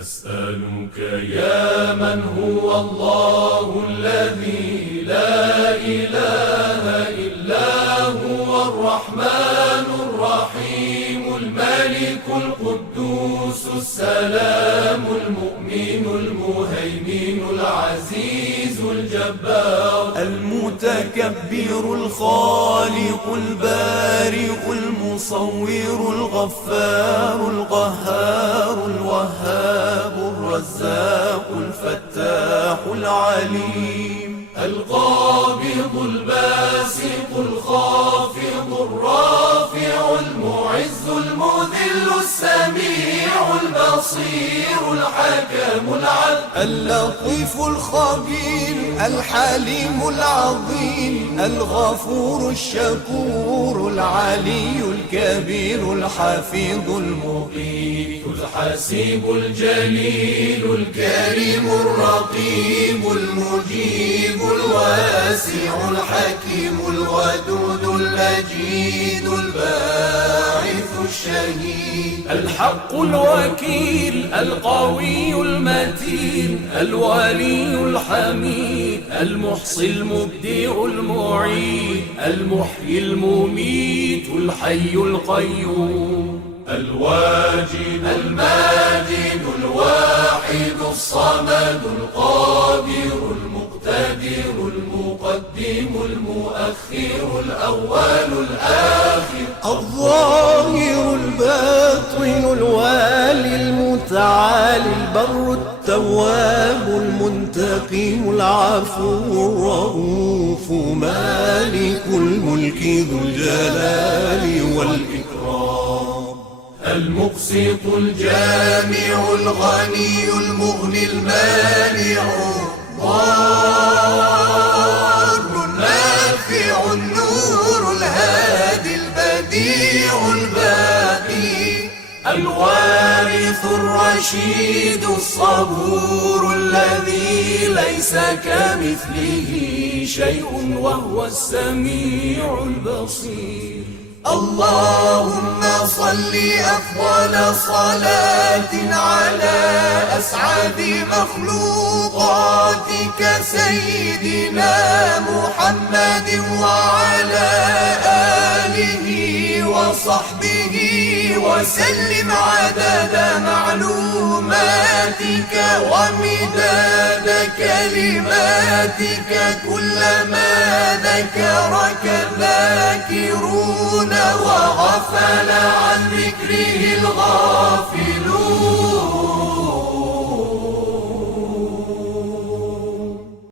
نسألك يا من هو الله الذي لا إله إلا هو الرحمن الرحيم الملك القدوس السلام المؤمن المهيمن العزيز الجبار المتكبر الخالق البارئ المصور الغفار القهار الوهاب الرزاق الفتاح العليم القابض الباسط الخافض الرافع المعز المذل السميع البصير الحكم العدل اللطيف الخبير الحليم العظيم الغفور الشكور العلي الكبير الحفيظ المقيت الحسيب الجليل الكريم الرقيب المجيب الواسع الحكيم الودود المجيد الباعث الشهيد الحق الوكيل القوي المتين الولي الحميد المحصي المبدع المعيد المحيي المميت الحي القيوم الواجد الماجد الواحد الصمد القادر المقتدر المقدم المؤخر الأول الآخر الظاهر الباطن الوالي المتعالي البر التواب المنتقم العفو الرؤوف مالك الملك ذو الجلال والإكرام المقسط الجامع الغني المغني المانع الضار النافع النور الهادي البديع الباقي الوارث الرشيد الصبور الذي ليس كمثله شيء وهو السميع البصير اللهم صل أفضل صلاة على أسعد مخلوقاتك سيدنا محمد وعلى آله وصحبه وسلم عدد معلوماتك ومداد كلماتك كلما ذكرك الذاكرون وغفل عن ذكره الغافلون